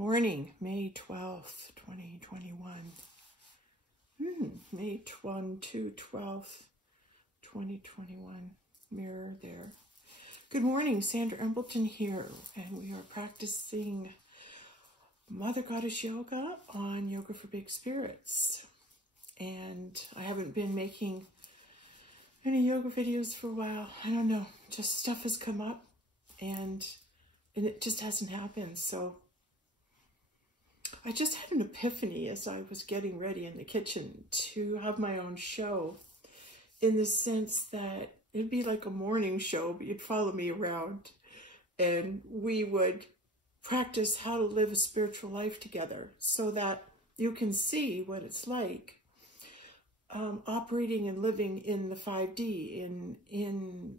Morning, May 12th, 2021. May 12th, 2021. Mirror there. Good morning, Sandra Embleton here, and we are practicing Mother Goddess Yoga on Yoga for Big Spirits. And I haven't been making any yoga videos for a while. I don't know, just stuff has come up and it just hasn't happened. So I just had an epiphany as I was getting ready in the kitchen to have my own show, in the sense that it'd be like a morning show, but you'd follow me around and we would practice how to live a spiritual life together so that you can see what it's like operating and living in the 5D, in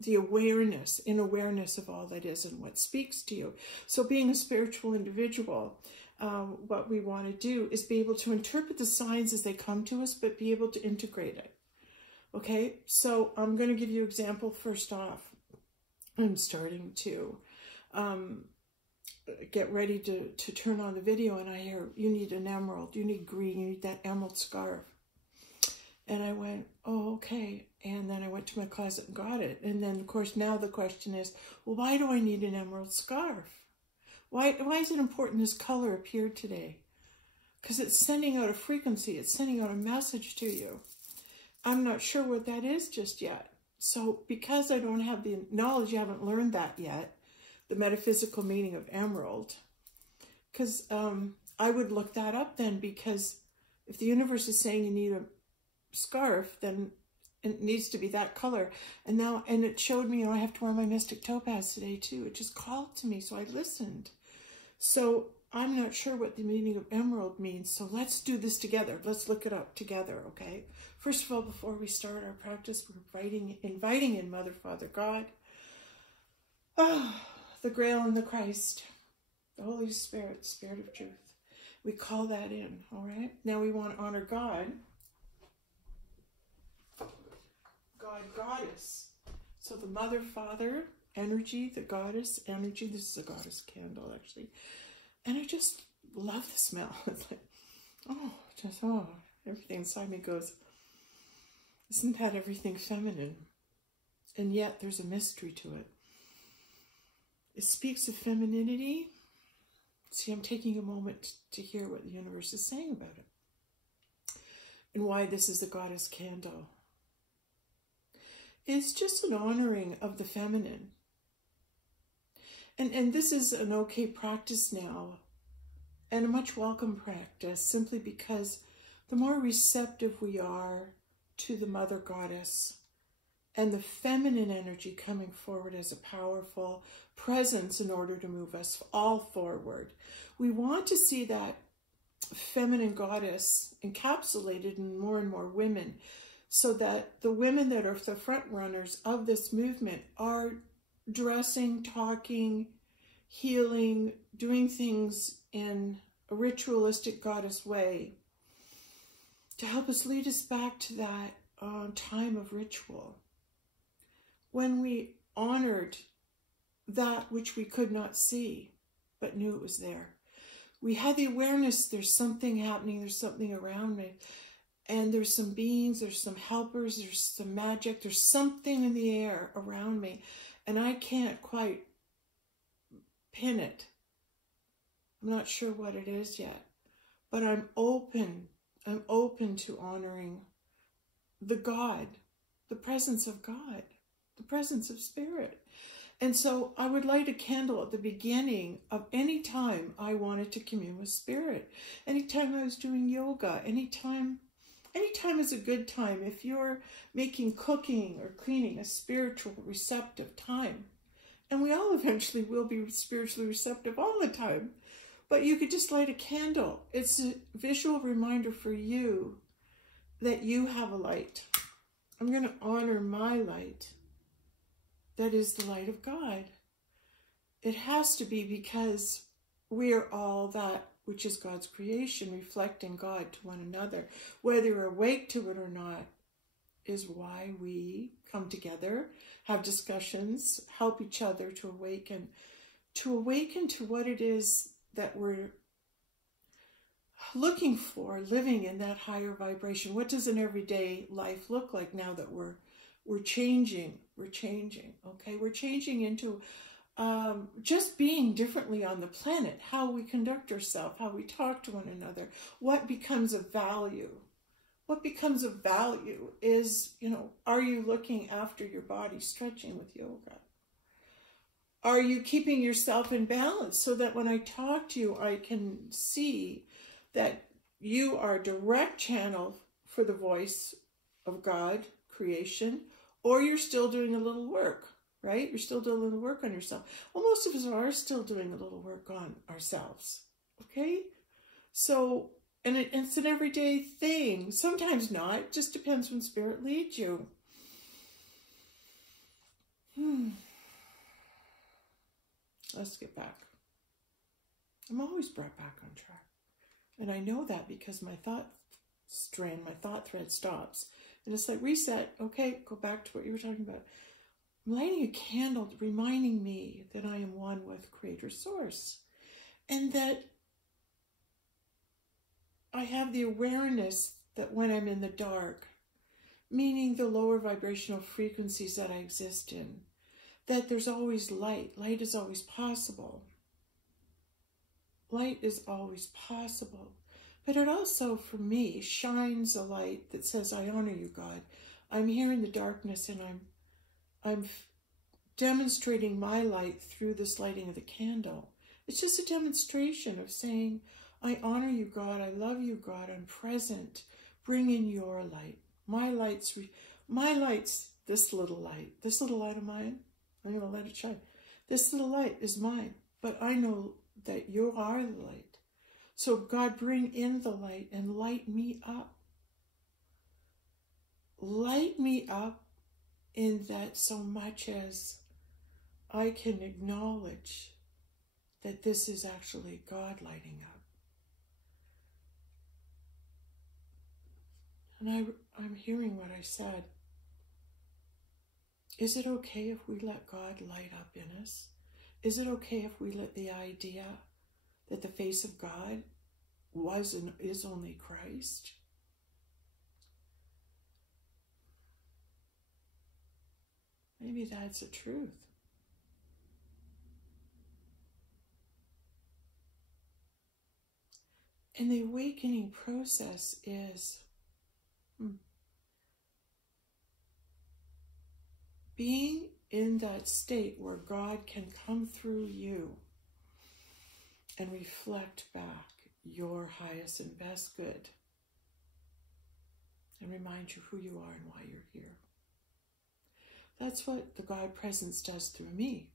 the awareness of all that is and what speaks to you. So being a spiritual individual, what we want to do is be able to interpret the signs as they come to us, but be able to integrate it. Okay, so I'm going to give you an example first off. I'm starting to get ready to turn on the video, and I hear, you need an emerald, you need green, you need that emerald scarf. And I went, oh, okay. And then I went to my closet and got it. And then, of course, now the question is, well, why do I need an emerald scarf? Why is it important this color appeared today? Because it's sending out a frequency. It's sending out a message to you. I'm not sure what that is just yet. So because I don't have the knowledge, you haven't learned that yet, the metaphysical meaning of emerald. Because I would look that up then, because if the universe is saying you need a scarf, then it needs to be that color. And it showed me, I have to wear my mystic topaz today too. It just called to me, so I listened. So I'm not sure what the meaning of emerald means, so let's do this together. Let's look it up together, okay? First of all, before we start our practice, we're inviting in Mother, Father, God, the Grail and the Christ, the Holy Spirit, Spirit of Truth. We call that in, all right? Now we want to honor God, Goddess. So the Mother, Father energy, the Goddess energy. This is a Goddess candle, actually. And I just love the smell. It's like, everything inside me goes, isn't that everything feminine? And yet there's a mystery to it. It speaks of femininity. See, I'm taking a moment to hear what the universe is saying about it and why this is the Goddess candle. It's just an honoring of the feminine. And this is an okay practice now, and a much welcome practice, simply because the more receptive we are to the Mother Goddess and the feminine energy coming forward as a powerful presence in order to move us all forward. We want to see that feminine goddess encapsulated in more and more women, so that the women that are the front runners of this movement are dressing, talking, healing, doing things in a ritualistic goddess way to help us lead us back to that time of ritual, when we honored that which we could not see but knew it was there. We had the awareness, there's something happening, there's something around me. And there's some beings, there's some helpers, there's some magic, there's something in the air around me. And I can't quite pin it. I'm not sure what it is yet. But I'm open to honoring the God, the presence of God, the presence of Spirit. And so I would light a candle at the beginning of any time I wanted to commune with Spirit. Anytime I was doing yoga, anytime is a good time. If you're making cooking or cleaning, a spiritual receptive time. And we all eventually will be spiritually receptive all the time. But you could just light a candle. It's a visual reminder for you that you have a light. I'm going to honor my light. That is the light of God. It has to be, because we are all that which is God's creation, reflecting God to one another. Whether we're awake to it or not is why we come together, have discussions, help each other to awaken to what it is that we're looking for, living in that higher vibration. What does an everyday life look like now that we're changing? We're changing, okay? We're changing into just being differently on the planet, how we conduct ourselves, how we talk to one another, what becomes of value. What becomes of value is, you know, are you looking after your body, stretching with yoga? Are you keeping yourself in balance so that when I talk to you, I can see that you are a direct channel for the voice of God, creation, or you're still doing a little work, right? You're still doing a little work on yourself. Well, most of us are still doing a little work on ourselves, okay? So, and it's an everyday thing. Sometimes not. It just depends when Spirit leads you. Let's get back. I'm always brought back on track. And I know that because my thought thread stops. And it's like, reset. Okay, go back to what you were talking about. I'm lighting a candle reminding me that I am one with Creator Source. And that I have the awareness that when I'm in the dark, meaning the lower vibrational frequencies that I exist in, that there's always light. Light is always possible. Light is always possible. But it also, for me, shines a light that says, I honor you, God. I'm here in the darkness and I'm demonstrating my light through this lighting of the candle. It's just a demonstration of saying, I honor you, God. I love you, God. I'm present. Bring in your light. My light's this little light of mine. I'm going to let it shine. This little light is mine, but I know that you are the light. So God, bring in the light and light me up. Light me up in that so much as I can acknowledge that this is actually God lighting up. And I'm hearing what I said. Is it okay if we let God light up in us? Is it okay if we let the idea that the face of God was and is only Christ? Maybe that's the truth. And the awakening process is being in that state where God can come through you and reflect back your highest and best good and remind you who you are and why you're here. That's what the God presence does through me.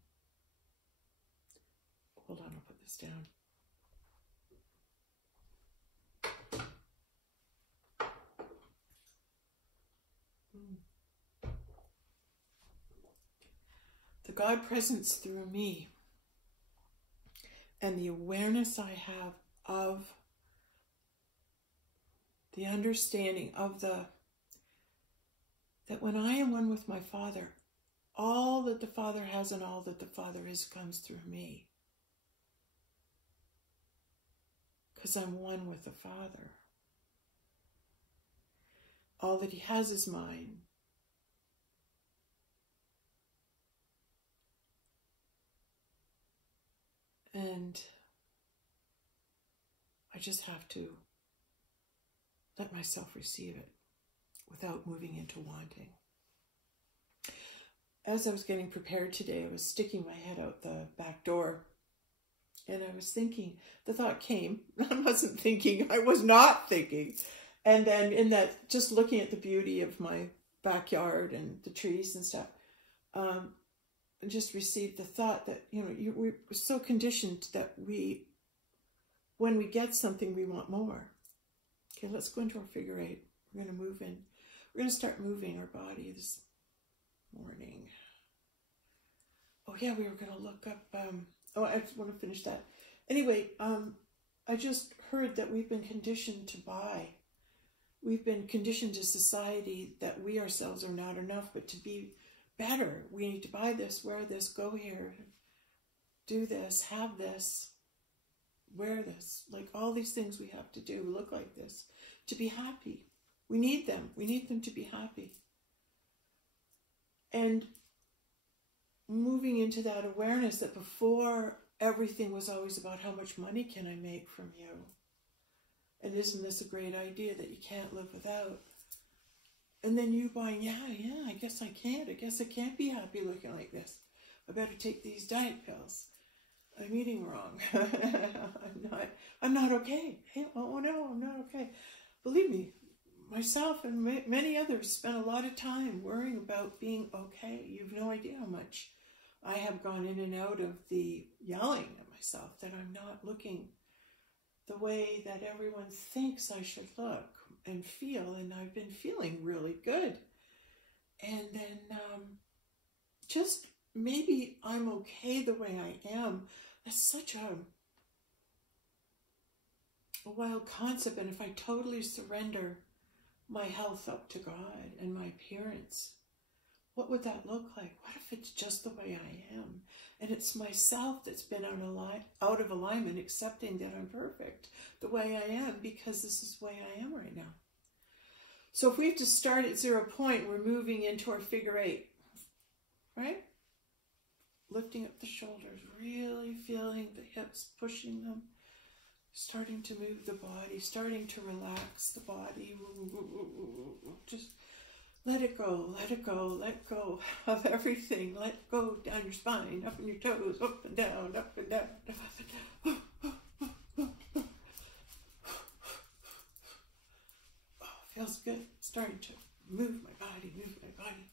Hold on, I'll put this down. The God presence through me and the awareness I have of the understanding of that when I am one with my Father, all that the Father has and all that the Father is comes through me. Because I'm one with the Father. All that He has is mine. And I just have to let myself receive it without moving into wanting. As I was getting prepared today, I was sticking my head out the back door and I was thinking, the thought came, I wasn't thinking, I was not thinking. And then in that, just looking at the beauty of my backyard and the trees and stuff, I just received the thought that, you know, we're so conditioned that when we get something, we want more. Okay, let's go into our figure eight. We're going to move in. We're going to start moving our body this morning. Oh yeah, we were going to look up, I just want to finish that. Anyway, I just heard that we've been conditioned to buy. We've been conditioned to society that we ourselves are not enough, but to be better, we need to buy this, wear this, go here, do this, have this. wear this, like all these things we have to do, look like this, to be happy. We need them. We need them to be happy. And moving into that awareness that before, everything was always about how much money can I make from you? And isn't this a great idea that you can't live without? And then you going, yeah, I guess I can't. I guess I can't be happy looking like this. I better take these diet pills. I'm eating wrong. I'm not okay. Hey, oh no, I'm not okay. Believe me, myself and many others spent a lot of time worrying about being okay. You've no idea how much I have gone in and out of the yelling at myself that I'm not looking the way that everyone thinks I should look and feel, and I've been feeling really good. And then just maybe I'm okay the way I am. That's such a wild concept. And if I totally surrender my health up to God and my appearance, what would that look like? What if it's just the way I am? And it's myself that's been out of alignment, accepting that I'm perfect the way I am, because this is the way I am right now. So if we have to start at 0 point, we're moving into our figure 8, right? Lifting up the shoulders, really feeling the hips, pushing them, starting to move the body, starting to relax the body. Just let it go, let it go, let go of everything. Let go down your spine, up in your toes, up and down, up and down, up and down. Oh, feels good. Starting to move my body, move my body.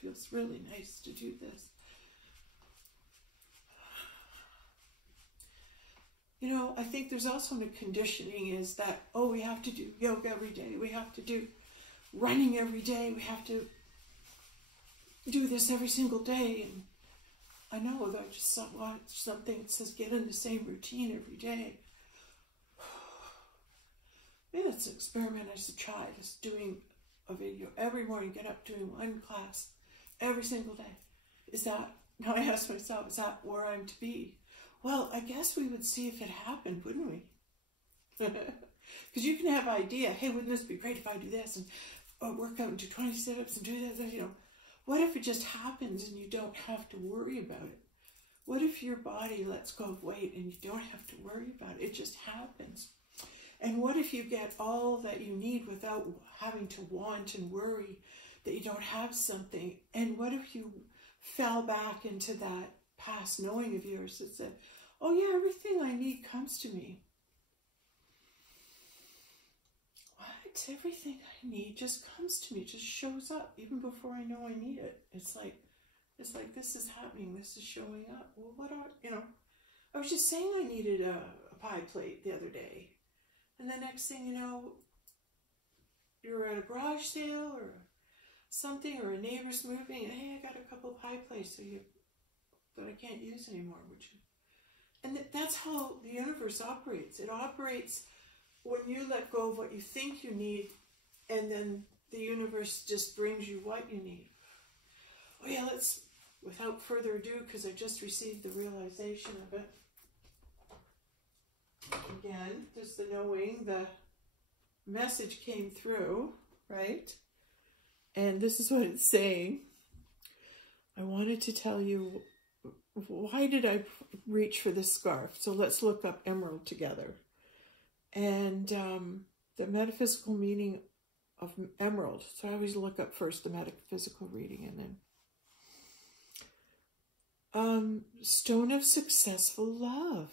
Feels really nice to do this. You know, I think there's also a conditioning is that, oh, we have to do yoga every day. We have to do running every day. We have to do this every single day. And I know that I just watched something that says get in the same routine every day. Maybe that's an experiment I should try, just doing a video every morning, get up doing one class every single day. Is that, now I ask myself, is that where I'm to be? Well, I guess we would see if it happened, wouldn't we? Because you can have an idea, hey, wouldn't this be great if I do this and work out and do 20 sit-ups and do that, you know. What if it just happens and you don't have to worry about it? What if your body lets go of weight and you don't have to worry about it? It just happens. And what if you get all that you need without having to want and worry that you don't have something? And what if you fell back into that past knowing of yours that said, oh yeah, everything I need comes to me. What? Everything I need just comes to me, just shows up even before I know I need it. It's like this is happening, this is showing up. Well, what are, you know, I was just saying I needed a pie plate the other day. And the next thing you know, you're at a garage sale or something, or a neighbor's moving, and hey, I got a couple pie plates that I can't use anymore, would you? And that's how the universe operates. It operates when you let go of what you think you need, and then the universe just brings you what you need. Oh yeah, let's, without further ado, because I just received the realization of it. Again, just the knowing, the message came through, right? And this is what it's saying. I wanted to tell you, why did I reach for this scarf? So let's look up emerald together. And the metaphysical meaning of emerald. So I always look up first the metaphysical reading, and then stone of successful love.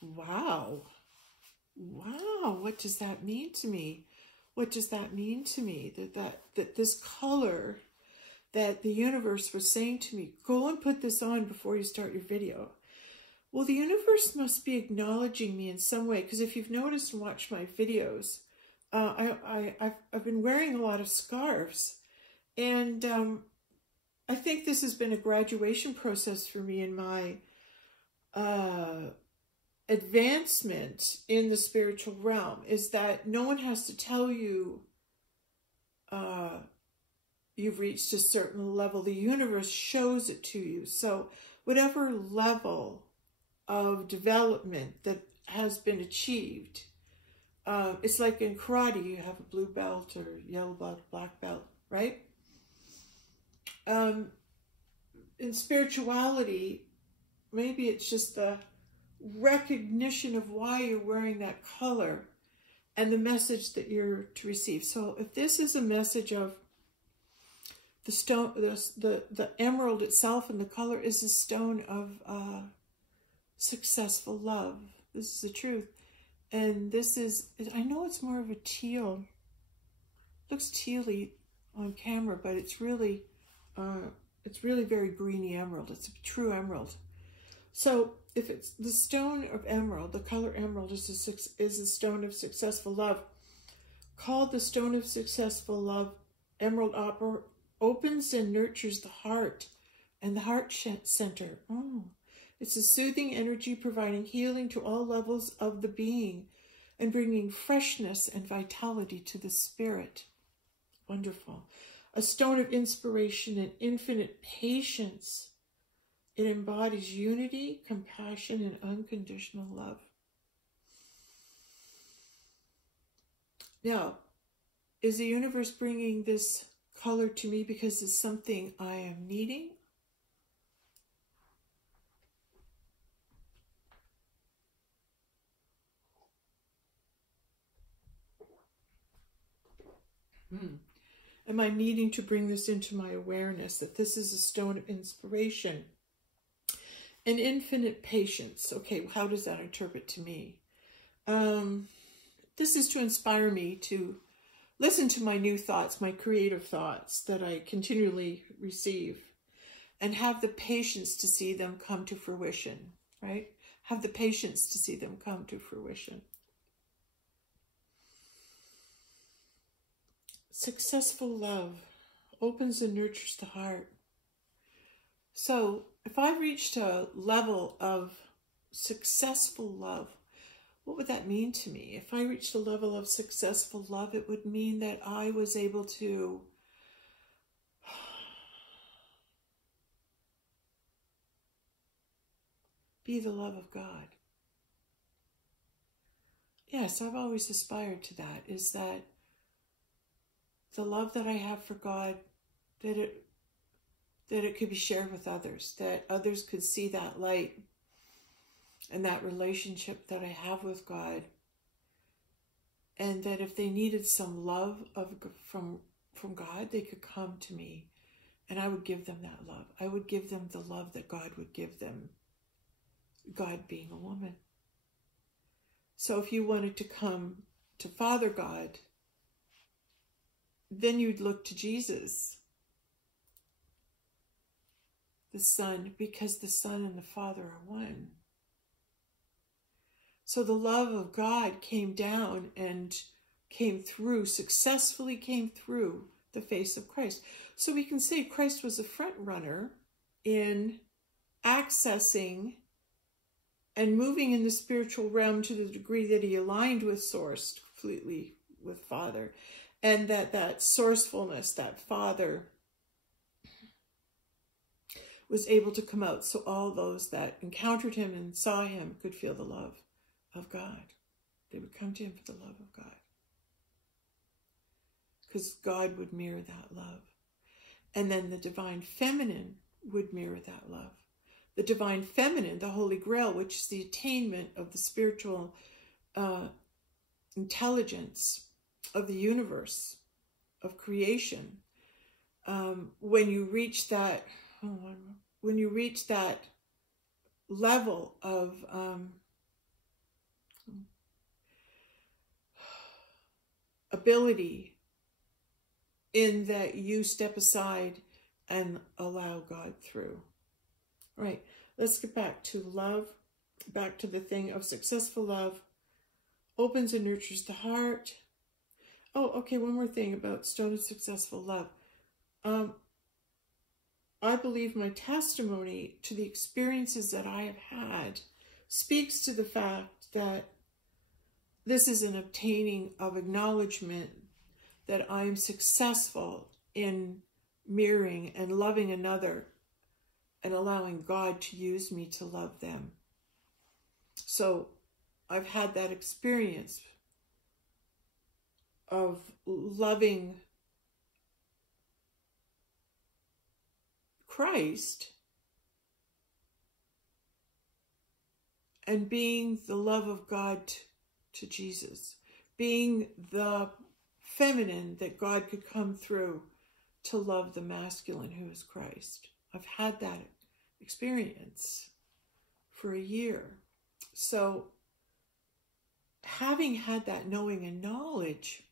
Wow. Wow. What does that mean to me? What does that mean to me? That this color that the universe was saying to me, go and put this on before you start your video. Well, the universe must be acknowledging me in some way, because if you've noticed and watched my videos, I've been wearing a lot of scarves, and I think this has been a graduation process for me in my advancement in the spiritual realm, is that no one has to tell you you've reached a certain level, the universe shows it to you. So whatever level of development that has been achieved, it's like in karate, you have a blue belt or yellow belt, black belt, right? In spirituality, maybe it's just the recognition of why you're wearing that color and the message that you're to receive. So if this is a message of the stone, the emerald itself and the color is a stone of successful love. This is the truth. And this is, I know it's more of a teal. Looks tealy on camera, but it's really very greeny emerald. It's a true emerald. So if it's the stone of emerald, the color emerald is a stone of successful love. Called the stone of successful love, emerald opens and nurtures the heart and the heart center. It's a soothing energy providing healing to all levels of the being and bringing freshness and vitality to the spirit. Wonderful. A stone of inspiration and infinite patience. It embodies unity, compassion, and unconditional love. Now, is the universe bringing this color to me because it's something I am needing? Am I needing to bring this into my awareness, that this is a stone of inspiration and infinite patience? Okay, how does that interpret to me? This is to inspire me to listen to my new thoughts, my creative thoughts that I continually receive, and have the patience to see them come to fruition, right? Have the patience to see them come to fruition. Successful love opens and nurtures the heart. So if I've reached a level of successful love, what would that mean to me? If I reached a level of successful love, it would mean that I was able to be the love of God. Yes, I've always aspired to that, is that the love that I have for God, that it could be shared with others, that others could see that light and that relationship that I have with God, and that if they needed some love from God, they could come to me and I would give them that love. I would give them the love that God would give them, God being a woman. So if you wanted to come to Father God, then you'd look to Jesus, the Son, because the Son and the Father are one. So the love of God came down and came through, successfully came through the face of Christ. So we can say Christ was a front runner in accessing and moving in the spiritual realm to the degree that he aligned with Source, completely with Father. And that sourcefulness, that Father, was able to come out so all those that encountered him and saw him could feel the love of God. They would come to him for the love of God. Because God would mirror that love. And then the divine feminine would mirror that love. The divine feminine, the Holy Grail, which is the attainment of the spiritual intelligence of the universe, of creation. When you reach that level of ability, in that you step aside and allow God through. Right, let's get back to love, back to the thing of successful love, opens and nurtures the heart. Oh, okay, one more thing about stone of successful love. I believe my testimony to the experiences that I have had speaks to the fact that this is an obtaining of acknowledgement that I am successful in mirroring and loving another and allowing God to use me to love them. So I've had that experience of loving Christ and being the love of God to Jesus, being the feminine that God could come through to love the masculine who is Christ. I've had that experience for a year. So having had that knowing and knowledge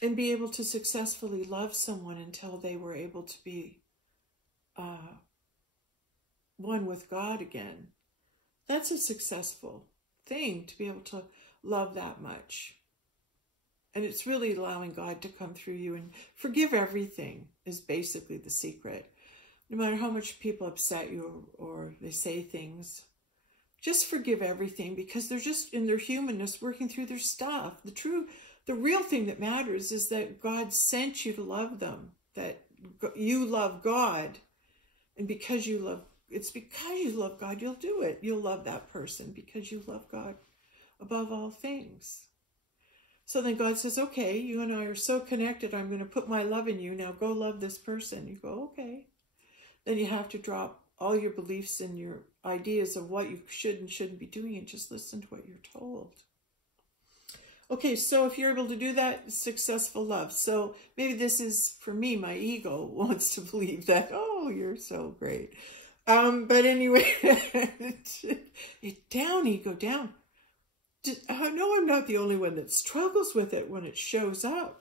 and be able to successfully love someone until they were able to be one with God again, that's a successful thing, to be able to love that much. And it's really allowing God to come through you and forgive everything is basically the secret. No matter how much people upset you or they say things, just forgive everything, because they're just in their humanness working through their stuff. The real thing that matters is that God sent you to love them, that you love God. And because you love God, you'll do it. You'll love that person because you love God above all things. So then God says, okay, you and I are so connected, I'm going to put my love in you. Now go love this person. You go, okay. Then you have to drop all your beliefs and your ideas of what you should and shouldn't be doing and just listen to what you're told. Okay, so if you're able to do that, successful love. So maybe this is, for me, my ego wants to believe that, oh, you're so great. But anyway, down, ego, down. I know I'm not the only one that struggles with it when it shows up.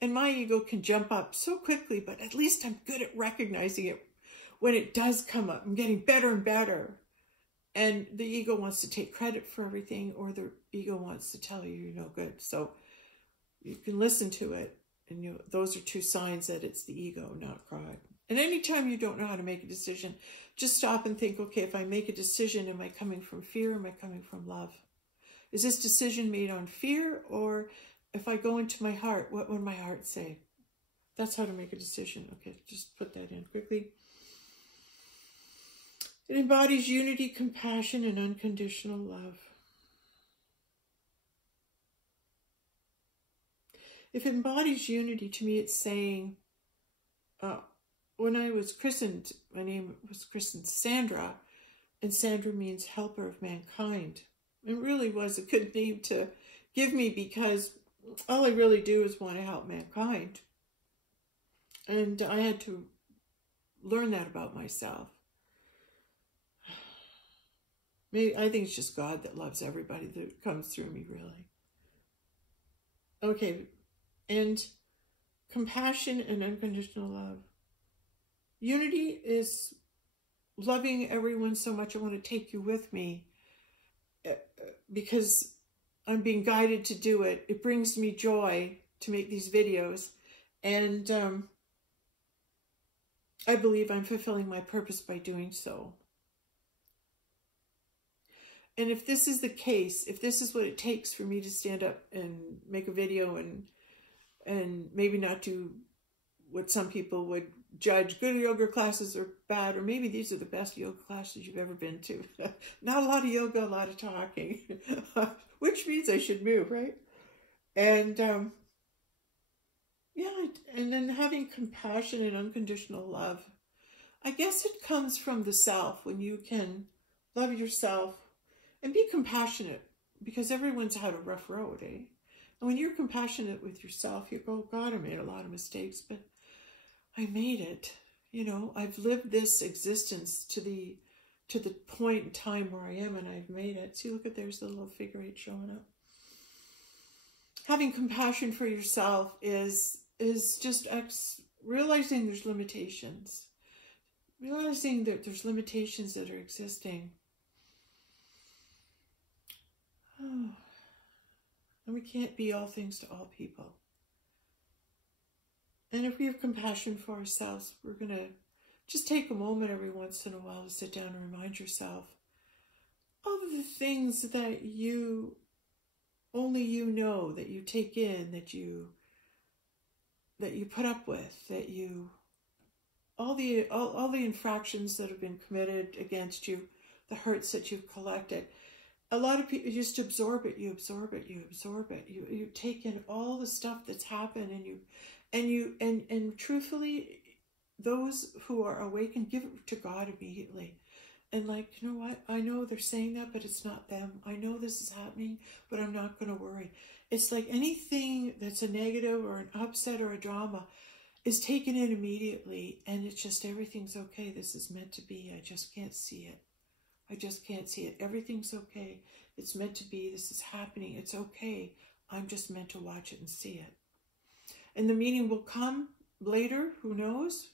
And my ego can jump up so quickly, but at least I'm good at recognizing it when it does come up. I'm getting better and better. And the ego wants to take credit for everything, or the ego wants to tell you you're no good. So you can listen to it, and those are two signs that it's the ego, not God. And anytime you don't know how to make a decision, just stop and think, okay, if I make a decision, am I coming from fear, or am I coming from love? Is this decision made on fear, or if I go into my heart, what would my heart say? That's how to make a decision. Okay, just put that in quickly. It embodies unity, compassion, and unconditional love. If it embodies unity, to me it's saying, when I was christened, my name was christened Sandra, and Sandra means helper of mankind. It really was a good name to give me, because all I really do is want to help mankind. And I had to learn that about myself. Maybe, I think it's just God that loves everybody that comes through me, really. Okay, and compassion and unconditional love. Unity is loving everyone so much I want to take you with me, because I'm being guided to do it. It brings me joy to make these videos, and I believe I'm fulfilling my purpose by doing so. And if this is the case, if this is what it takes for me to stand up and make a video and maybe not do what some people would judge good yoga classes are bad, or maybe these are the best yoga classes you've ever been to. Not a lot of yoga, a lot of talking, which means I should move, right? And yeah, and then having compassion and unconditional love. I guess it comes from the self, when you can love yourself and be compassionate, because everyone's had a rough road, eh? And when you're compassionate with yourself, you go, God, I made a lot of mistakes, but I made it. You know, I've lived this existence to the point in time where I am, and I've made it. See, look at, there's the little figure 8 showing up. Having compassion for yourself is just realizing there's limitations. Realizing that there's limitations that are existing. Oh. And we can't be all things to all people. And if we have compassion for ourselves, we're going to just take a moment every once in a while to sit down and remind yourself of the things that only you know, that you take in, that you put up with, that you, all the infractions that have been committed against you, the hurts that you've collected. A lot of people just absorb it. You absorb it. You absorb it. You take in all the stuff that's happened, and truthfully, those who are awakened give it to God immediately. And like, you know what? I know they're saying that, but it's not them. I know this is happening, but I'm not going to worry. It's like anything that's a negative or an upset or a drama is taken in immediately, and it's just, everything's okay. This is meant to be. I just can't see it. I just can't see it. Everything's okay. It's meant to be. This is happening. It's okay. I'm just meant to watch it and see it. And the meaning will come later. Who knows?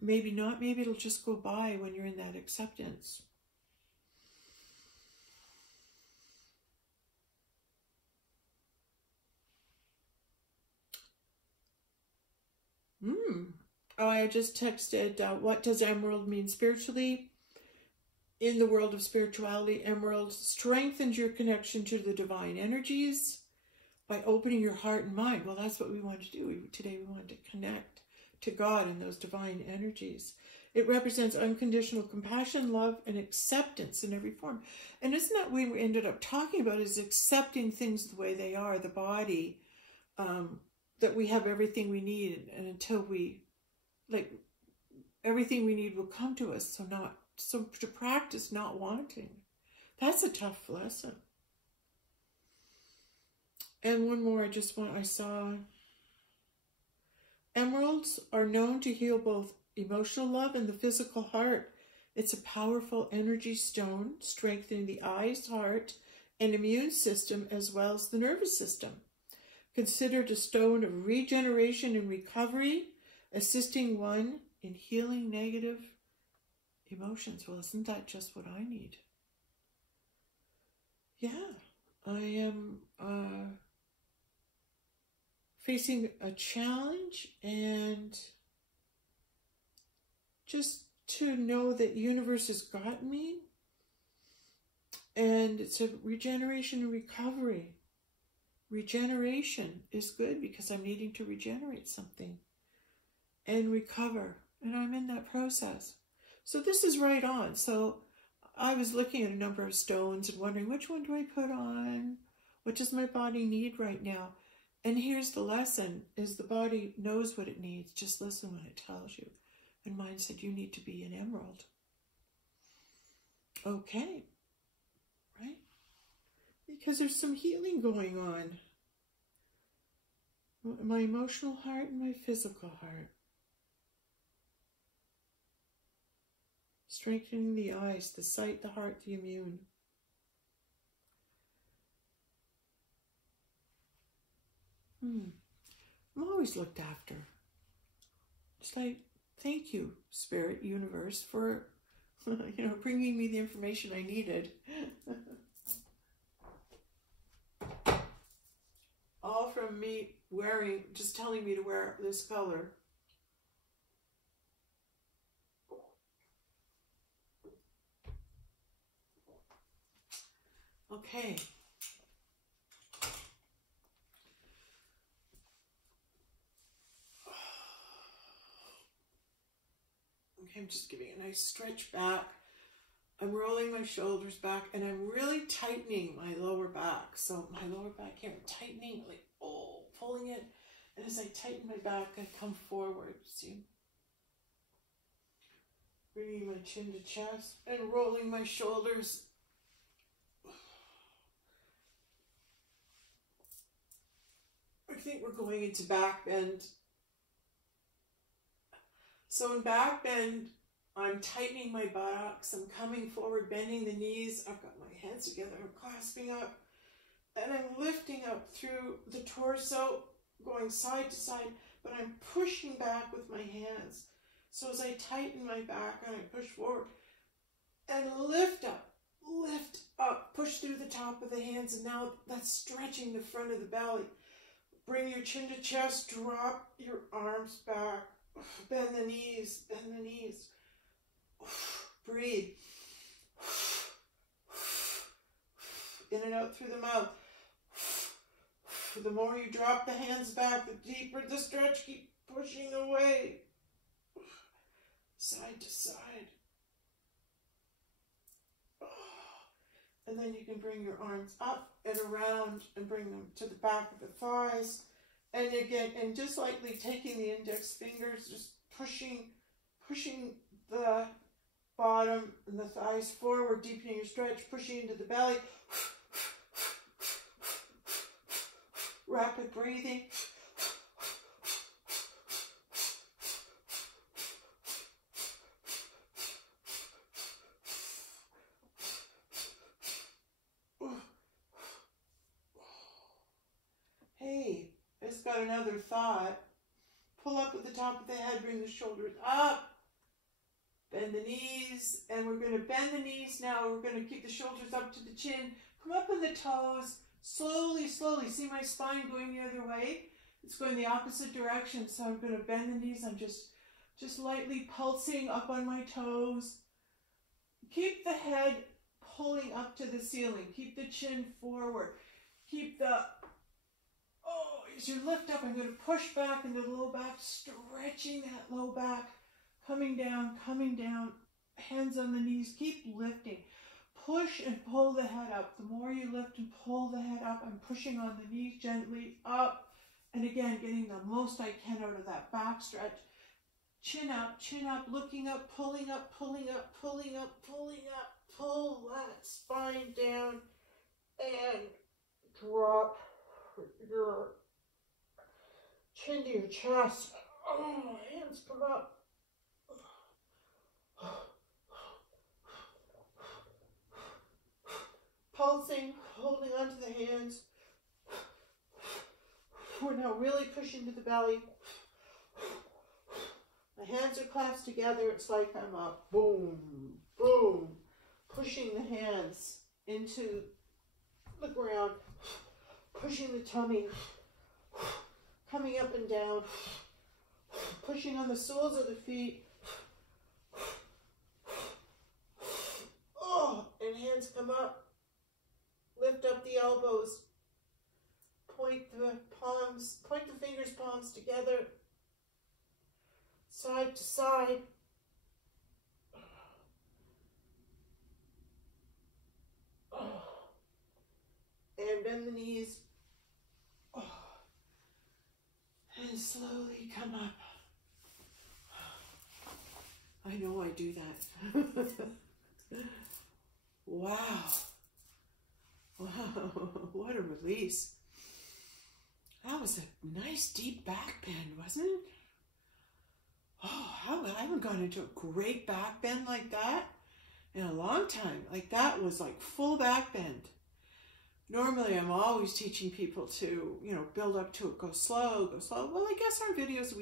Maybe not. Maybe it'll just go by when you're in that acceptance. Oh, I just texted, what does emerald mean spiritually? In the world of spirituality, emerald strengthens your connection to the divine energies by opening your heart and mind. Well, that's what we want to do. Today we want to connect to God and those divine energies. It represents unconditional compassion, love, and acceptance in every form. And isn't that what we ended up talking about, is accepting things the way they are, the body, that we have everything we need, and until we, like, everything we need will come to us. So to practice not wanting. That's a tough lesson. And one more, I saw emeralds are known to heal both emotional love and the physical heart. It's a powerful energy stone, strengthening the eyes, heart, and immune system, as well as the nervous system. Considered a stone of regeneration and recovery, assisting one in healing negative emotions. Well, isn't that just what I need? Yeah, I am facing a challenge, and just to know that universe has got me, and it's a regeneration and recovery. Regeneration is good because I'm needing to regenerate something and recover, and I'm in that process. So this is right on. So I was looking at a number of stones and wondering, which one do I put on? What does my body need right now? And here's the lesson, is the body knows what it needs. Just listen when it tells you. And mine said, you need to be an emerald. Okay. Right? Because there's some healing going on. My emotional heart and my physical heart. Strengthening the eyes, the sight, the heart, the immune. I'm always looked after. It's like, thank you, Spirit, Universe, for bringing me the information I needed. All from me just telling me to wear this color. Okay. Okay, I'm just giving a nice stretch back. I'm rolling my shoulders back, and I'm really tightening my lower back. So my lower back here, I'm tightening, like, pulling it. And as I tighten my back, I come forward, see? Bringing my chin to chest and rolling my shoulders. I think we're going into back bend. So in back bend, I'm tightening my buttocks. I'm coming forward, bending the knees. I've got my hands together. I'm clasping up. And I'm lifting up through the torso, going side to side. But I'm pushing back with my hands. So as I tighten my back and I push forward and lift up, push through the top of the hands. And now that's stretching the front of the belly. Bring your chin to chest, drop your arms back, bend the knees, breathe, in and out through the mouth. The the more you drop the hands back, the deeper the stretch. Keep pushing away. Side to side. And then you can bring your arms up and around and bring them to the back of the thighs. And again, and just lightly taking the index fingers, just pushing the bottom and the thighs forward, deepening your stretch, pushing into the belly. Rapid breathing. Hey, I just got another thought. Pull up at the top of the head, bring the shoulders up. Bend the knees, and we're going to bend the knees now. We're going to keep the shoulders up to the chin. Come up on the toes. Slowly, slowly. See my spine going the other way? It's going the opposite direction, so I'm going to bend the knees. I'm just lightly pulsing up on my toes. Keep the head pulling up to the ceiling. Keep the chin forward. Keep the... Oh, as you lift up, I'm going to push back into the low back, stretching that low back. Coming down, hands on the knees, keep lifting. Push and pull the head up. The more you lift and pull the head up, I'm pushing on the knees gently up. And again, getting the most I can out of that back stretch. Chin up, looking up, pulling up, pulling up, pulling up, pulling up. Pull that spine down and drop your chin to your chest. Oh, hands come up. Pulsing, holding onto the hands. We're now really pushing to the belly. My hands are clasped together. It's like I'm up. Boom, boom. Pushing the hands into the ground. Pushing the tummy. Coming up and down. Pushing on the soles of the feet. Oh, and hands come up. Lift up the elbows. Point the fingers, palms together. Side to side. And bend the knees. And slowly come up. I know I do that. Wow. Wow, what a release. That was a nice deep back bend, wasn't it? Oh, I haven't gone into a great back bend like that in a long time. Like that was like full back bend. Normally I'm always teaching people to, build up to it, go slow, go slow. Well, I guess our videos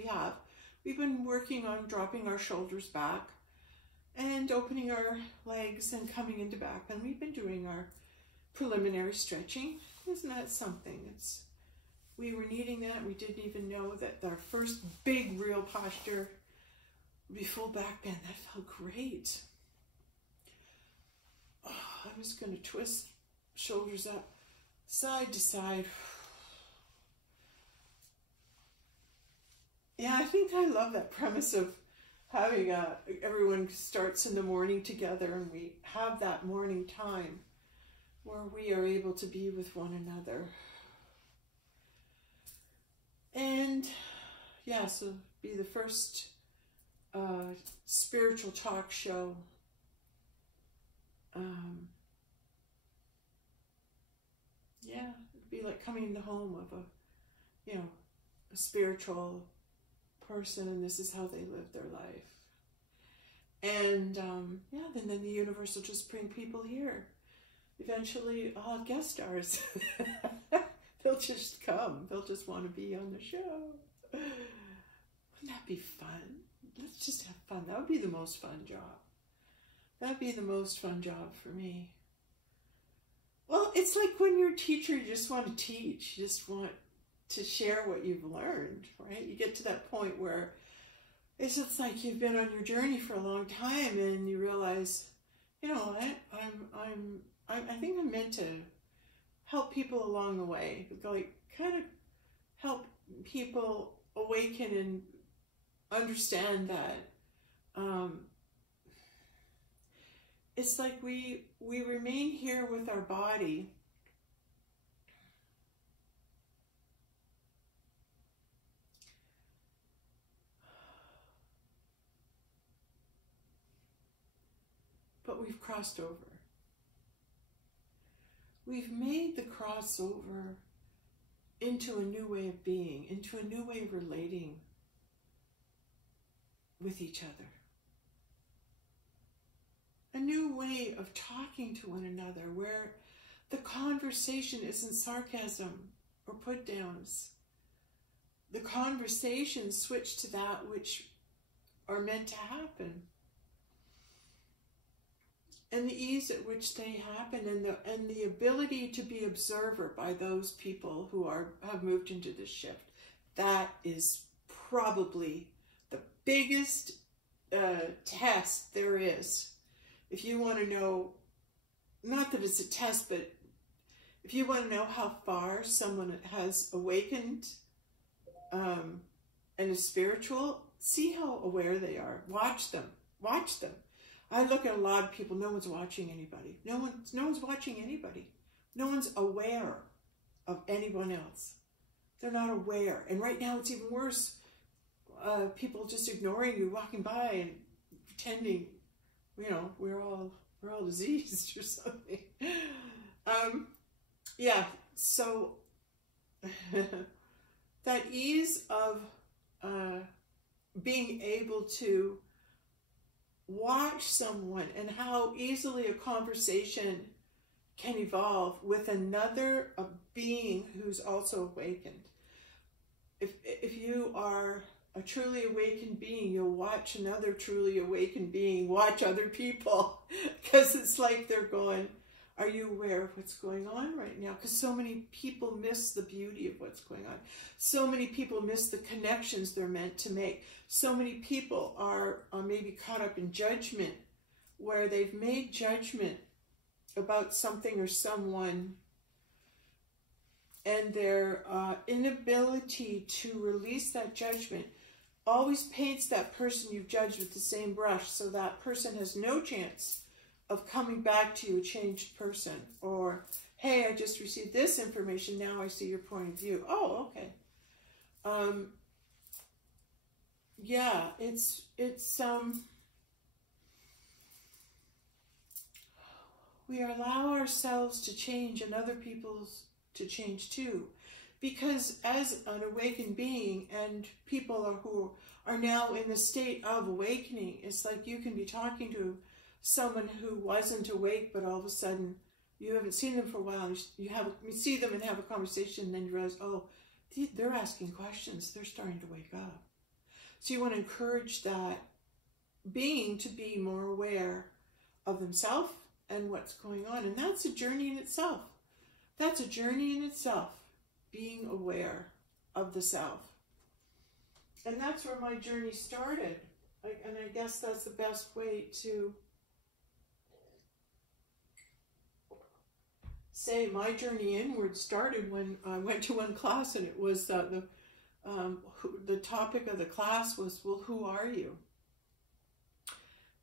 we've been working on dropping our shoulders back and opening our legs and coming into back bend. We've been doing our preliminary stretching. Isn't that something? We were needing that. We didn't even know that our first big real posture would be full back bend. That felt great. Oh, I'm just going to twist shoulders up, side to side. Yeah, I think I love that premise of having everyone starts in the morning together and we have that morning time where we are able to be with one another. And yeah, so be the first spiritual talk show. Yeah, it'd be like coming in the home of a spiritual person, and this is how they live their life. And yeah, then the universe will just bring people here. Eventually, I'll have guest stars. They'll just come. They'll just want to be on the show. Wouldn't that be fun? Let's just have fun. That would be the most fun job. That would be the most fun job for me. Well, it's like when you're a teacher, you just want to teach. You just want to share what you've learned, right? You get to that point where it's just like you've been on your journey for a long time and you realize, you know what, I think I'm meant to help people along the way, like kind of help people awaken and understand that it's like we remain here with our body, but we've crossed over. We've made the crossover into a new way of being, into a new way of relating with each other. A new way of talking to one another where the conversation isn't sarcasm or put downs. The conversations switch to that which are meant to happen. And the ease at which they happen, and the ability to be observer by those people who have moved into this shift. That is probably the biggest test there is. If you want to know, not that it's a test, but if you want to know how far someone has awakened and is spiritual, see how aware they are. Watch them. Watch them. I look at a lot of people, no one's watching anybody. No one's watching anybody. No one's aware of anyone else. They're not aware. And right now it's even worse. People just ignoring you, walking by and pretending, you know, we're all diseased or something. Yeah, so that ease of being able to watch someone and how easily a conversation can evolve with another being who's also awakened. If you are a truly awakened being, you'll watch another truly awakened being watch other people, because it's like they're going, are you aware of what's going on right now? Because so many people miss the beauty of what's going on. So many people miss the connections they're meant to make. So many people are maybe caught up in judgment, where they've made judgment about something or someone, and their inability to release that judgment always paints that person you've judged with the same brush, so that person has no chance of coming back to you a changed person. Or, hey, I just received this information, now I see your point of view. Oh, okay. Yeah, it's we allow ourselves to change and other people's to change too. Because as an awakened being, and people who are now in the state of awakening, it's like you can be talking to someone who wasn't awake, but all of a sudden you haven't seen them for a while, and you see them and have a conversation, and then you realize, oh, they're asking questions, they're starting to wake up. So you want to encourage that being to be more aware of themselves and what's going on. And that's a journey in itself. That's a journey in itself, being aware of the self. And that's where my journey started. And I guess that's the best way to say my journey inward started when I went to one class, and it was the topic of the class was, well, who are you?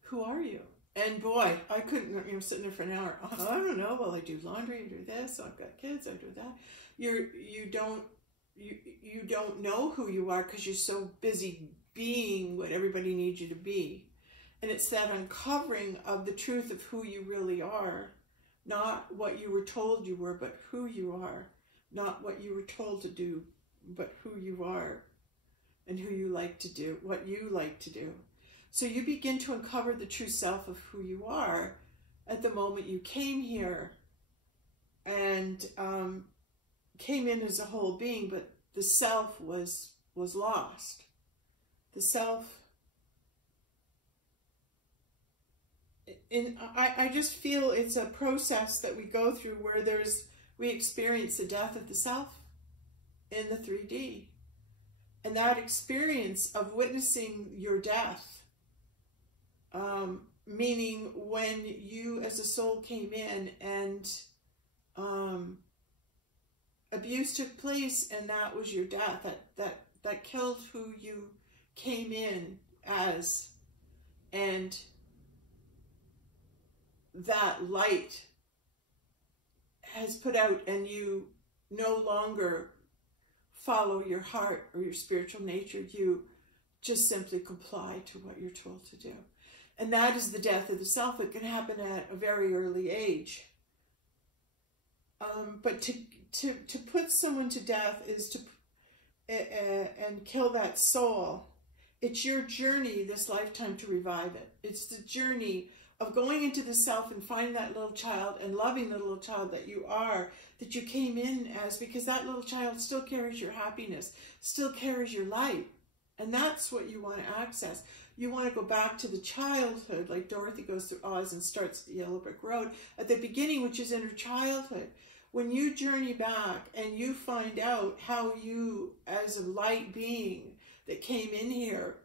Who are you? And boy, I couldn't, you know, sitting there for an hour. I don't know. Well, I do laundry, I do this, I've got kids, I do that. You don't know who you are because you're so busy being what everybody needs you to be. And it's that uncovering of the truth of who you really are, not what you were told you were, but who you are, not what you were told to do, but who you are and who you like to do, what you like to do. So you begin to uncover the true self of who you are at the moment you came here and came in as a whole being, but the self was lost. The self, I just feel it's a process that we go through where we experience the death of the self in the 3D. And that experience of witnessing your death, meaning when you as a soul came in and abuse took place, and that was your death. That killed who you came in as, and that light has put out, and you no longer follow your heart or your spiritual nature. You just simply comply to what you're told to do. And that is the death of the self. It can happen at a very early age. But to put someone to death is to and kill that soul. It's your journey this lifetime to revive it. It's the journey of going into the self and finding that little child and loving the little child that you are, that you came in as, because that little child still carries your happiness, still carries your light. And that's what you want to access. You want to go back to the childhood, like Dorothy goes through Oz and starts the Yellow Brick Road at the beginning, which is in her childhood. When you journey back and you find out how you, as a light being that came in here,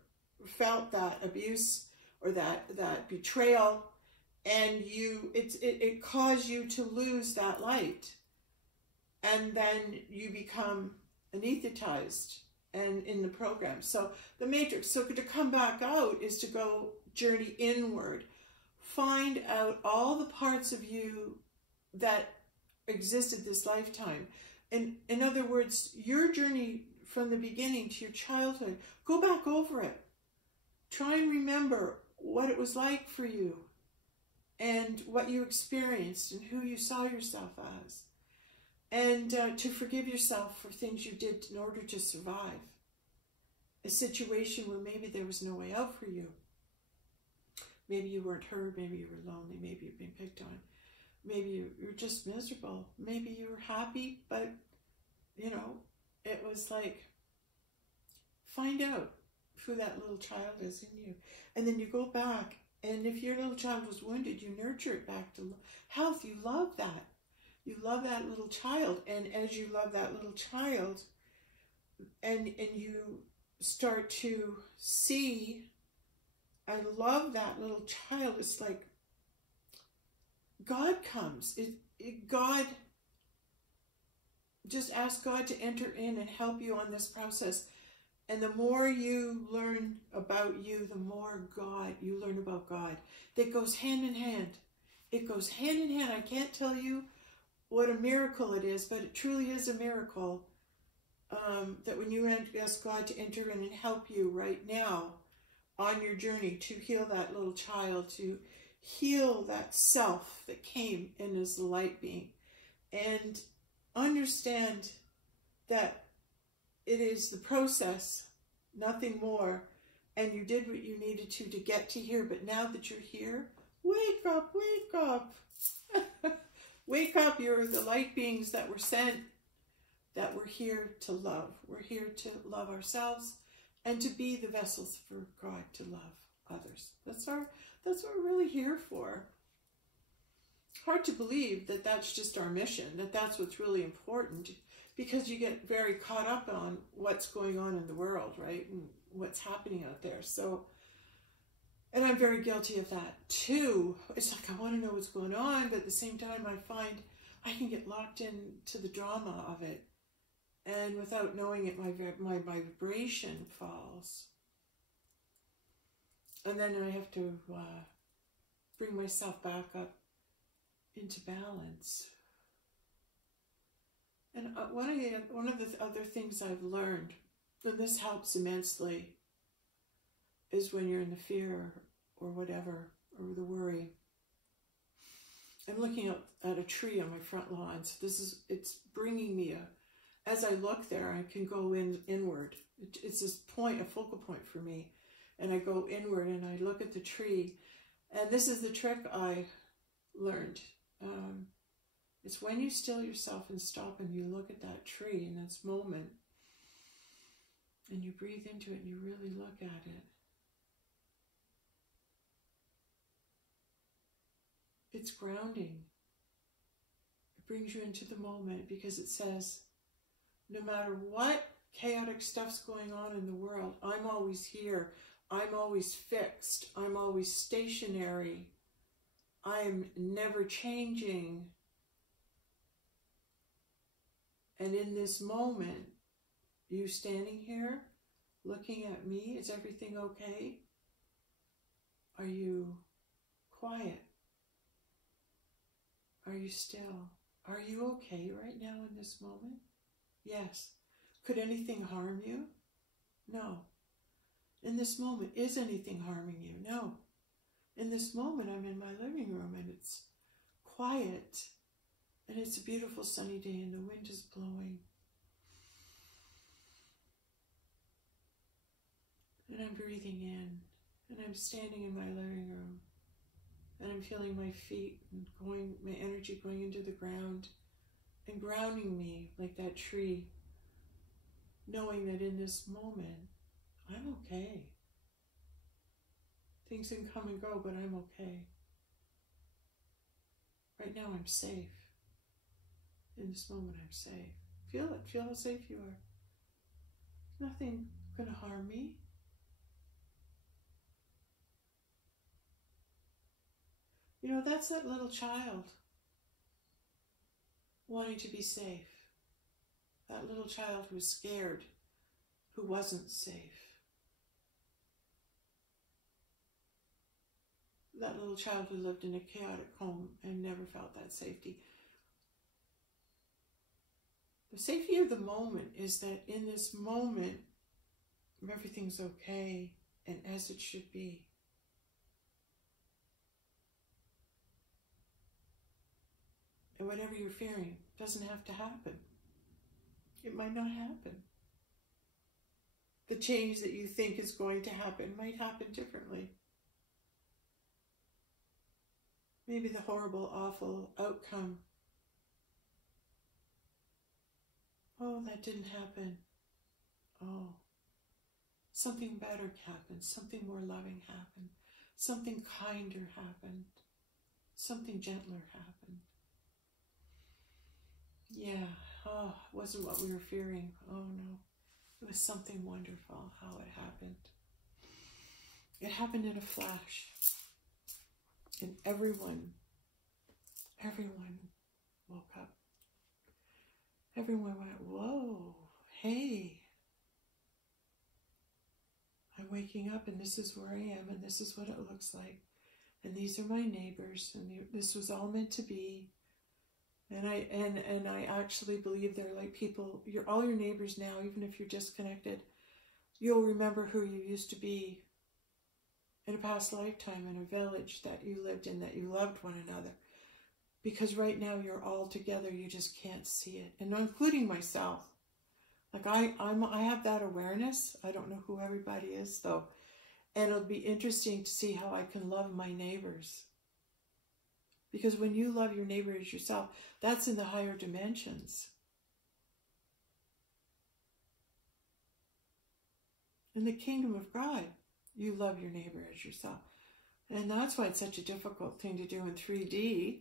felt that abuse or that betrayal, and it caused you to lose that light, and then you become anesthetized and in the program. So the matrix, so to come back out is to go journey inward, find out all the parts of you that existed this lifetime. And in other words, your journey from the beginning to your childhood, go back over it. Try and remember what it was like for you and what you experienced and who you saw yourself as. And to forgive yourself for things you did in order to survive a situation where maybe there was no way out for you. Maybe you weren't heard, maybe you were lonely, maybe you've been picked on. Maybe you were just miserable. Maybe you were happy, but, you know, it was like, find out who that little child is in you. And then you go back, and if your little child was wounded, you nurture it back to health. You love that. You love that little child. And as you love that little child, and you start to see, I love that little child. It's like, God comes. God, just ask God to enter in and help you on this process. And the more you learn about you, the more you learn about God. That goes hand in hand. It goes hand in hand. I can't tell you what a miracle it is, but it truly is a miracle that when you ask God to enter in and help you right now on your journey to heal that little child, to heal that self that came in as the light being, and understand that it is the process, nothing more, and you did what you needed to get to here. But now that you're here, wake up, wake up. Wake up, you're the light beings that were sent, that we're here to love. We're here to love ourselves and to be the vessels for God to love others. That's what we're really here for. Hard to believe that that's just our mission, that that's what's really important, because you get very caught up on what's going on in the world, right? And what's happening out there. So, and I'm very guilty of that too. It's like, I want to know what's going on, but at the same time, I find I can get locked into the drama of it. And without knowing it, my vibration falls. And then I have to bring myself back up into balance. And one of the other things I've learned, and this helps immensely, is when you're in the fear or whatever, or the worry. I'm looking at a tree on my front lawn. So it's bringing me as I look there, I can go inward. It's this point, a focal point for me. And I go inward and I look at the tree. And this is the trick I learned. It's when you still yourself and stop and you look at that tree in this moment, and you breathe into it and you really look at it. It's grounding. It brings you into the moment, because it says, no matter what chaotic stuff's going on in the world, I'm always here. I'm always fixed. I'm always stationary. I'm never changing. And in this moment, you standing here, looking at me, is everything okay? Are you quiet? Are you still? Are you okay right now in this moment? Yes. Could anything harm you? No. In this moment, is anything harming you? No. In this moment, I'm in my living room and it's quiet and it's a beautiful sunny day and the wind is blowing. And I'm breathing in and I'm standing in my living room and I'm feeling my feet and my energy going into the ground and grounding me like that tree, knowing that in this moment, I'm okay. Things can come and go, but I'm okay. Right now, I'm safe. In this moment, I'm safe. Feel it. Feel how safe you are. Nothing going to harm me. You know, that's that little child wanting to be safe. That little child who was scared, who wasn't safe. That little child who lived in a chaotic home and never felt that safety. The safety of the moment is that in this moment, everything's okay and as it should be. And whatever you're fearing doesn't have to happen. It might not happen. The change that you think is going to happen might happen differently. Maybe the horrible, awful outcome. Oh, that didn't happen. Oh, something better happened. Something more loving happened. Something kinder happened. Something gentler happened. Yeah, oh, it wasn't what we were fearing. Oh no, it was something wonderful how it happened. It happened in a flash. And everyone woke up. Everyone went, whoa, hey. I'm waking up and this is where I am and this is what it looks like. And these are my neighbors and this was all meant to be. And I actually believe they're like people, all your neighbors now, even if you're disconnected, you'll remember who you used to be in a past lifetime in a village that you lived in, that you loved one another. Because right now you're all together, you just can't see it. And including myself. Like I have that awareness. I don't know who everybody is though. And it'll be interesting to see how I can love my neighbors. Because when you love your neighbor as yourself, that's in the higher dimensions. In the kingdom of God, you love your neighbor as yourself. And that's why it's such a difficult thing to do in 3D.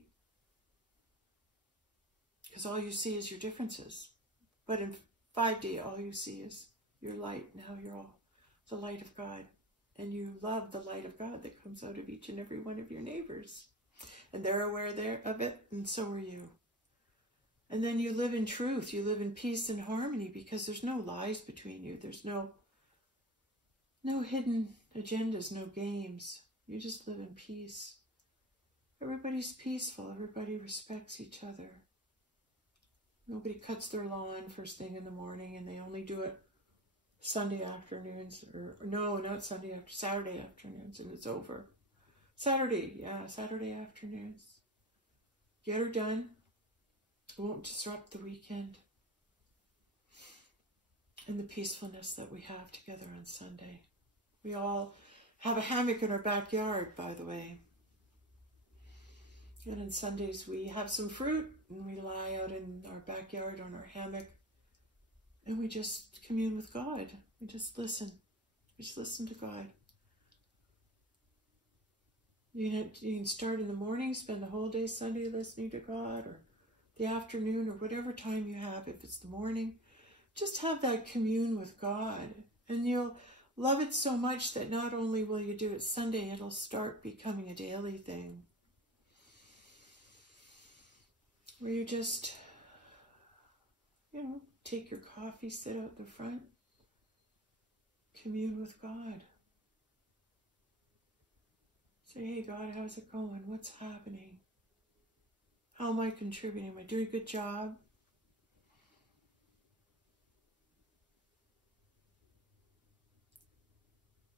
Because all you see is your differences. But in 5D, all you see is your light. Now you're all the light of God. And you love the light of God that comes out of each and every one of your neighbors. And they're aware of it, and so are you. And then you live in truth. You live in peace and harmony because there's no lies between you. There's no hidden agendas, no games. You just live in peace. Everybody's peaceful. Everybody respects each other. Nobody cuts their lawn first thing in the morning, and they only do it Sunday afternoons. Or no, not Sunday after, Saturday afternoons, and it's over. Saturday afternoons. Get her done. It won't disrupt the weekend. And the peacefulness that we have together on Sunday. We all have a hammock in our backyard, by the way. And on Sundays we have some fruit and we lie out in our backyard on our hammock and we just commune with God. We just listen. We just listen to God. You can start in the morning, spend the whole day Sunday listening to God, or the afternoon, or whatever time you have. If it's the morning, just have that commune with God. And you'll love it so much that not only will you do it Sunday, it'll start becoming a daily thing. Where you just You know, take your coffee, sit out the front, commune with God. Say, hey God, how's it going? What's happening? How am I contributing? Am I doing a good job?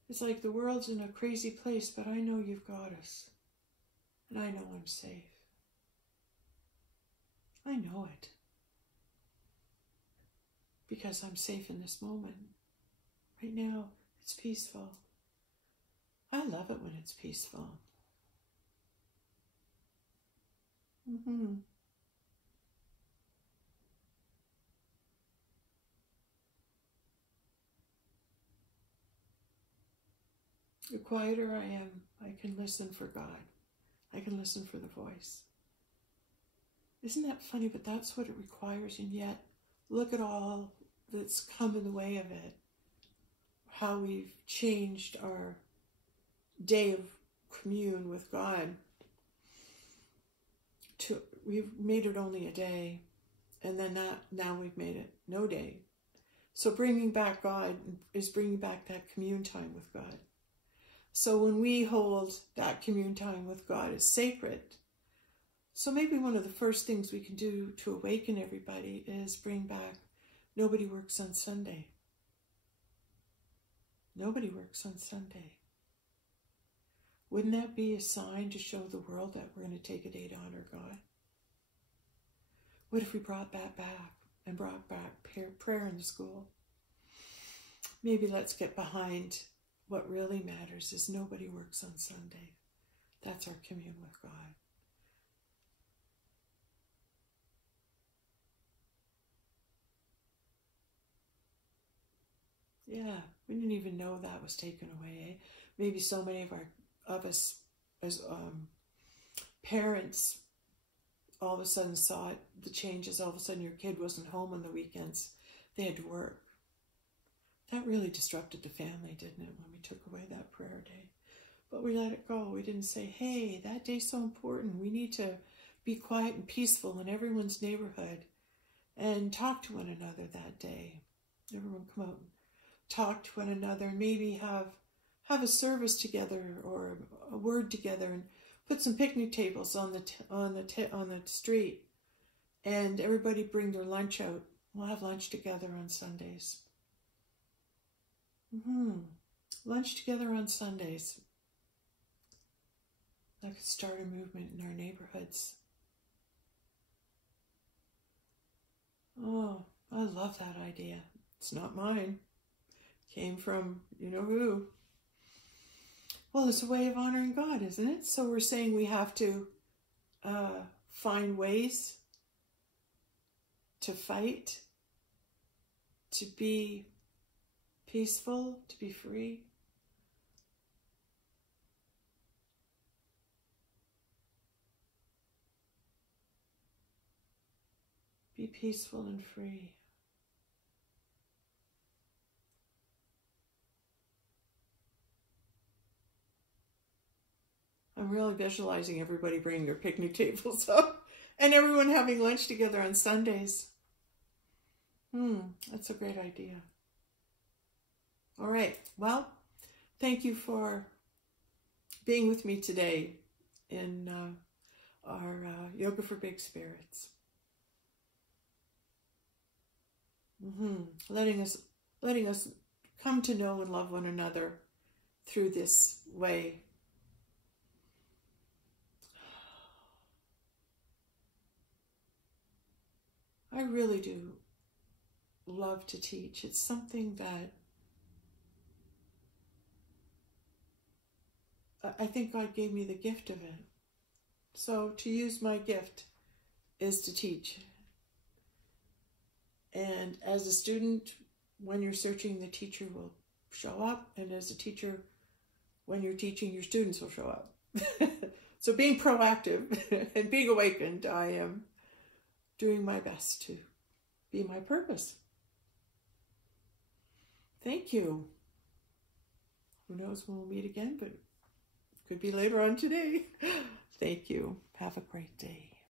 It's like the world's in a crazy place, but I know you've got us. And I know I'm safe. I know it. Because I'm safe in this moment. Right now, it's peaceful. I love it when it's peaceful. The quieter I am, I can listen for God. I can listen for the voice. Isn't that funny? But that's what it requires, and yet look at all that's come in the way of it. How we've changed our day of commune with God. We've made it only a day, and then now we've made it no day. So bringing back God is bringing back that commune time with God. So when we hold that commune time with God as sacred, so maybe one of the first things we can do to awaken everybody is bring back nobody works on Sunday. Nobody works on Sunday. Wouldn't that be a sign to show the world that we're going to take a day to honor God? What if we brought that back and brought back prayer in the school? Maybe let's get behind what really matters is nobody works on Sunday. That's our commune with God. Yeah, we didn't even know that was taken away. Eh? Maybe so many of us as parents all of a sudden saw it, the changes. All of a sudden your kid wasn't home on the weekends. They had to work. That really disrupted the family, didn't it, when we took away that prayer day? But we let it go. We didn't say, hey, that day's so important. We need to be quiet and peaceful in everyone's neighborhood and talk to one another that day. Everyone come out and talk to one another, and maybe have a service together or a word together, and put some picnic tables on the street, and everybody bring their lunch out. We'll have lunch together on Sundays. Lunch together on Sundays. That could start a movement in our neighborhoods. Oh, I love that idea. It's not mine. Came from you know who. Well, it's a way of honoring God, isn't it? So we're saying we have to find ways to fight, to be peaceful, to be free. Be peaceful and free. I'm really visualizing everybody bringing their picnic tables up and everyone having lunch together on Sundays. That's a great idea. All right. Well, thank you for being with me today in our Yoga for Big Spirits. Letting us come to know and love one another through this way. I really do love to teach. It's something that I think God gave me the gift of it. So to use my gift is to teach. And as a student, when you're searching, the teacher will show up. And as a teacher, when you're teaching, your students will show up. So being proactive and being awakened, I am doing my best to be my purpose. Thank you. Who knows when we'll meet again, but it could be later on today. Thank you. Have a great day.